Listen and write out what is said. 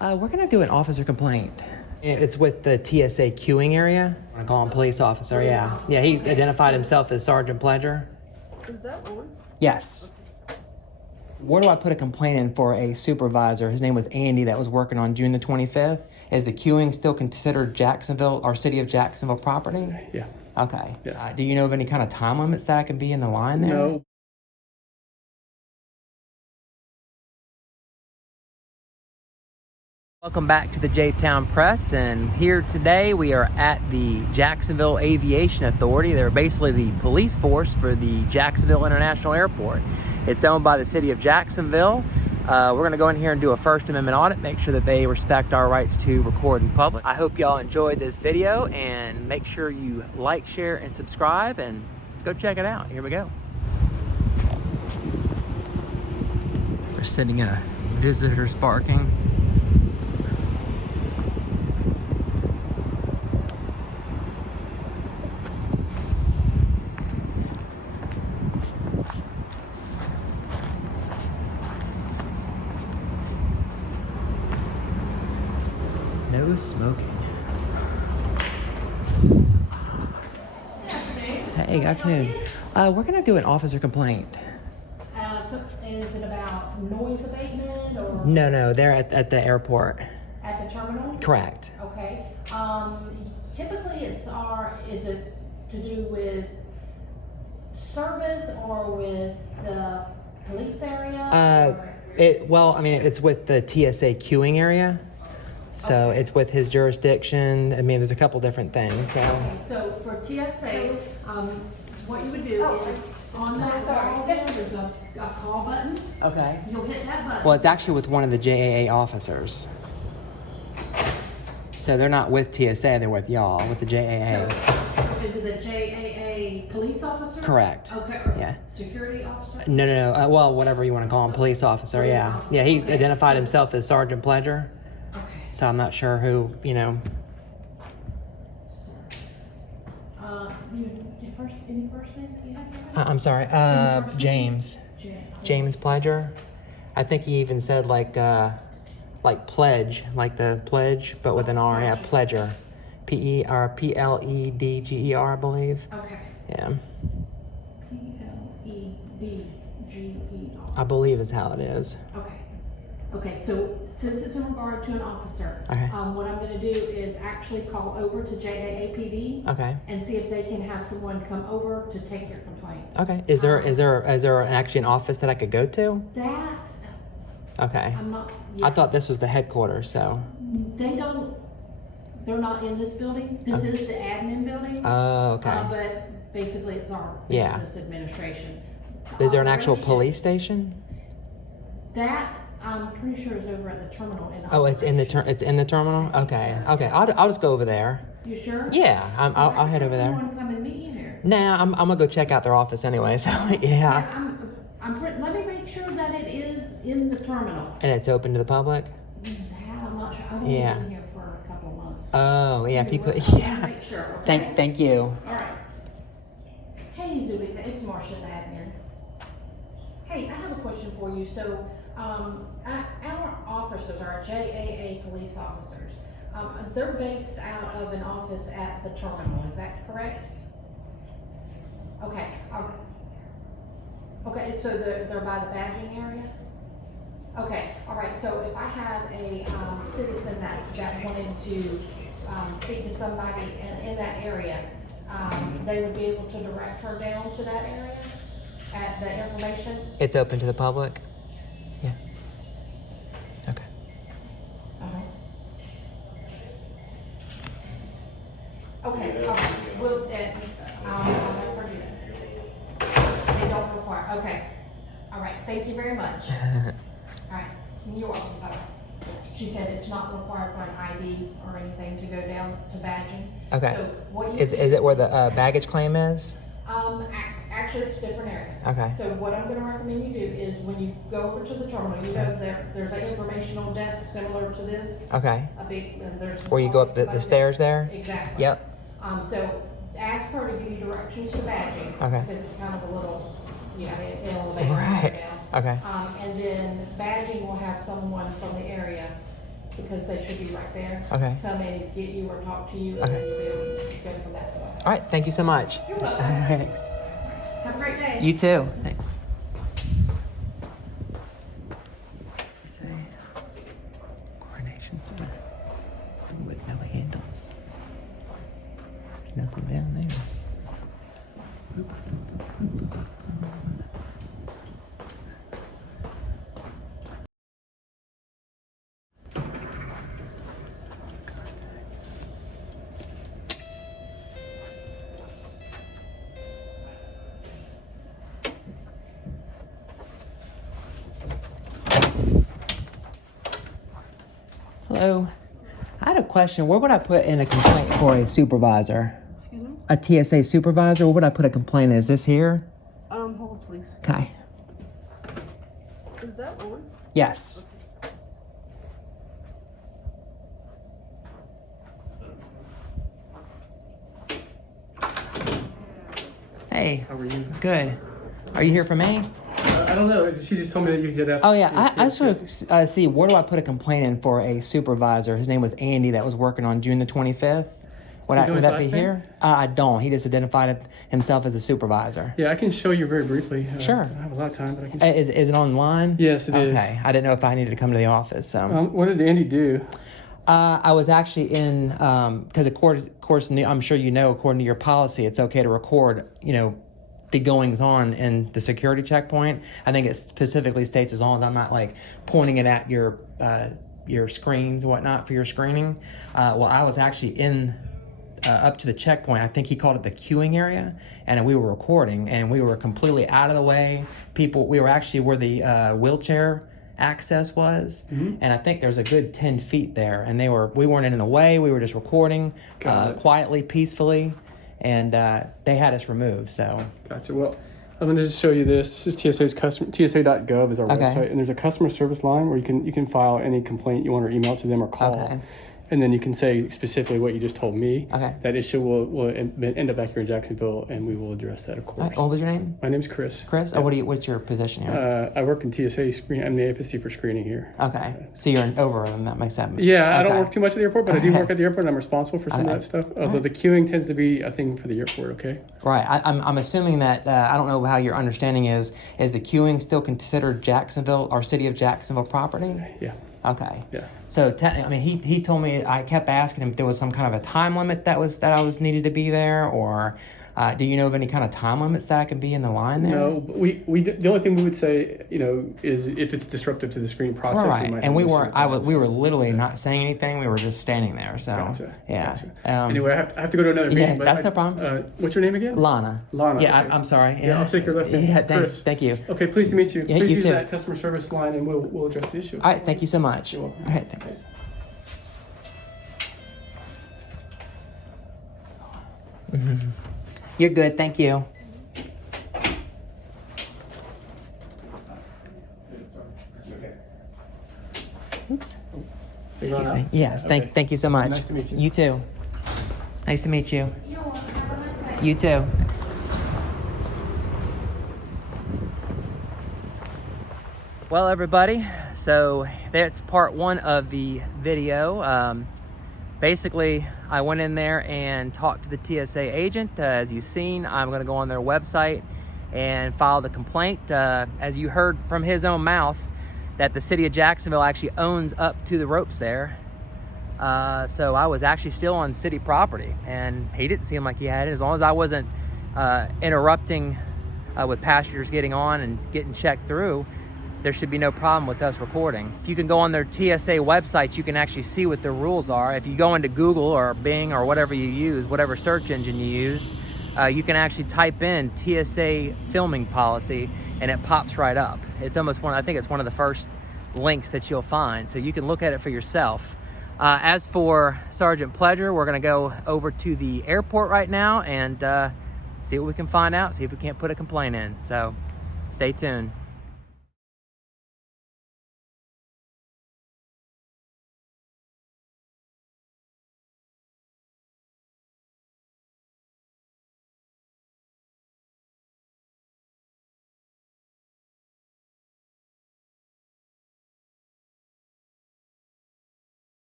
We're gonna do an officer complaint. It's with the TSA queuing area. I'm gonna call him police officer, yeah. Yeah, he identified himself as Sergeant Bldg. Is that on? Yes. Where do I put a complaint in for a supervisor? His name was Andy that was working on June the 25th. Is the queuing still considered Jacksonville, or city of Jacksonville property? Yeah. Okay. Yeah. Do you know of any kind of time limits that I can be in the line there? No. Welcome back to the J-Town Press, and here today we are at the Jacksonville Aviation Authority. They're basically the police force for the Jacksonville International Airport. It's owned by the city of Jacksonville. We're going to go in here and do a First Amendment audit, make sure that they respect our rights to record in public. I hope y'all enjoyed this video, and make sure you like, share, and subscribe, and let's go check it out. Here we go. They're sitting in a visitor's parking. No smoking. Hey, good afternoon. We're gonna do an officer complaint. Is it about noise abatement or? No, they're at the airport. At the terminal? Correct. Okay. Typically is it to do with service or with the police area? It's with the TSA queuing area. So it's with his jurisdiction. I mean, there's a couple different things. So. Okay, so for TSA, what you would do is on that wall there, there's a call button. Okay. You'll hit that button. Well, it's actually with one of the JAA officers. So they're not with TSA, they're with y'all, with the JAA. So is it a JAA police officer? Correct. Okay, or Yeah. security officer? No. Well, whatever you want to call him, police officer, Police yeah. officer, Yeah, he okay. identified himself as Sergeant Bldg. Okay. So I'm not sure who, Any first name that you have? I'm sorry, James. James Bldg. I think he even said like pledge, like the pledge, but with an R, yeah, Pledger. Pledger, I believe. Okay. Yeah, Pledger. I believe is how it is. Okay, so since it's in regard to an officer, Okay. what I'm gonna do is actually call over to JAA PD Okay. and see if they can have someone come over to take your complaint. Okay. Is there actually an office that I could go to? That, Okay. I'm not. I thought this was the headquarters, so. They're not in this building. This is the admin building. Oh, okay. But basically it's our Yeah. business administration. Is there an actual Operation. police station? That, I'm pretty sure is over at the terminal. Oh, it's in the terminal. Okay. I'll just go over there. You sure? Yeah, I'll head over there. Someone come and meet you here. Nah, I'm gonna go check out their office anyway. So yeah. Let me make sure that it is in the terminal. And it's open to the public. I'm not sure. I've only Yeah. been here for a couple of months. Oh yeah, people. Let me Yeah. make sure. Okay? Thank you. All right. Hey, Zulika, it's Marcia, the admin. Hey, I have a question for you. So, our officers, our JAA police officers, they're based out of an office at the terminal. Is that correct? Okay. Okay, so they're by the badging area? Okay, all right, so if I have a citizen that wanted to speak to somebody in that area, they would be able to direct her down to that area at the information? It's open to the public. Yeah. Okay. Okay, all right, we'll, I'll let her do that. They don't require, okay. All right, thank you very much. All right, you're welcome, bye-bye. She said it's not required for an ID or anything to go down to badging. Okay. So what you. Is it where the baggage claim is? Actually, it's a different area. Okay. So what I'm gonna recommend you do is when you go over to the terminal, you know, there's an informational desk similar to this. Okay. A big, and there's. Where you go up the stairs there? Exactly. Yep. So ask her to give you directions to badging. Okay. Because it's kind of a little, it'll. Right. Okay. And then badging will have someone from the area because they should be right there. Okay. Come in and get you or talk to you, and Okay. then you'll be able to go from that point. All right, thank you so much. You're welcome. Thanks. Have a great day. You too. Thanks. Coronation Center with no handles. There's nothing down there. Hello. I had a question. Where would I put in a complaint for a supervisor? Excuse me? A TSA supervisor? Where would I put a complaint? Is this here? Hold on, please. Okay. Is that on? Yes. Hey. How are you? Good. Are you here for me? I don't know. She just told me that you could ask. Oh yeah, I just want to see, where do I put a complaint in for a supervisor? His name was Andy that was working on June the 25th. Would Do you know his that be last name? here? I don't. He just identified himself as a supervisor. Yeah, I can show you very briefly. Sure. I don't have a lot of time, but I can. Is it online? Yes, it is. Okay. I didn't know if I needed to come to the office. So. What did Andy do? I was actually in, because of course, I'm sure you know, according to your policy, it's okay to record, the goings on in the security checkpoint. I think it specifically states as long as I'm not like pointing it at your screens and whatnot for your screening. Well, I was actually in up to the checkpoint. I think he called it the queuing area, and we were recording, and we were completely out of the way. We were actually where the wheelchair access was, and I think there was a good 10 feet there, and we weren't in the way. We were just recording quietly, peacefully, and they had us removed. So Gotcha. Well, I'm going to just show you this. This is TSA's TSA.gov is our website, and there's a customer service line where you can file any complaint you want or email to them or call. Okay. And then you can say specifically what you just told me. Okay. That issue will end up back here in Jacksonville, and we will address that, of course. all right, what was your name? My name's Chris. Chris? Yeah. Oh, what's your position here? I work in TSA screen. I'm the AFSC for screening here. Okay, so you're over them. That makes sense. Yeah, I don't Okay. work too much at the airport, but I do work at the airport, and I'm responsible for some of that stuff. Although the queuing tends to be a thing for the airport. Okay. Right. I'm assuming that I don't know how your understanding is. Is the queuing still considered Jacksonville or City of Jacksonville property? Yeah. Okay. Yeah. So he told me, I kept asking him if there was some kind of a time limit that I was needed to be there, or do you know of any kind of time limits that I can be in the line there? No, but the only thing we would say, is if it's disruptive to the screening process. Right. might And we have were literally not saying anything. We were just standing there. So Gotcha. yeah. Gotcha. Anyway, I have to go to another meeting. Yeah, but that's no problem. What's your name again? Lana. Lana. Yeah, okay. I'm sorry. Yeah, I'll take your left hand. Yeah, Chris. thank you. Okay, pleased to meet you. Yeah, Please you use too. that customer service line, and we'll address the issue. All right, thank you so much. You're welcome. All right, thanks. You're good, thank you. Oops. Excuse me. Yes, Okay. thank you so much. Nice to meet you. You too. Nice to meet you. You're welcome. Have a nice day. You too. Well, everybody, so that's part one of the video. Basically, I went in there and talked to the TSA agent. As you've seen, I'm going to go on their website and file the complaint. As you heard from his own mouth, that the city of Jacksonville actually owns up to the ropes there. So I was actually still on city property, and he didn't seem like he had it. As long as I wasn't interrupting with passengers getting on and getting checked through, there should be no problem with us recording. If you can go on their TSA website, you can actually see what the rules are. If you go into Google or Bing or whatever you use, whatever search engine you use, you can actually type in TSA filming policy and it pops right up. It's almost I think it's one of the first links that you'll find, so you can look at it for yourself. As for Sergeant Bldg, we're gonna go over to the airport right now and see what we can find out, see if we can't put a complaint in. So stay tuned.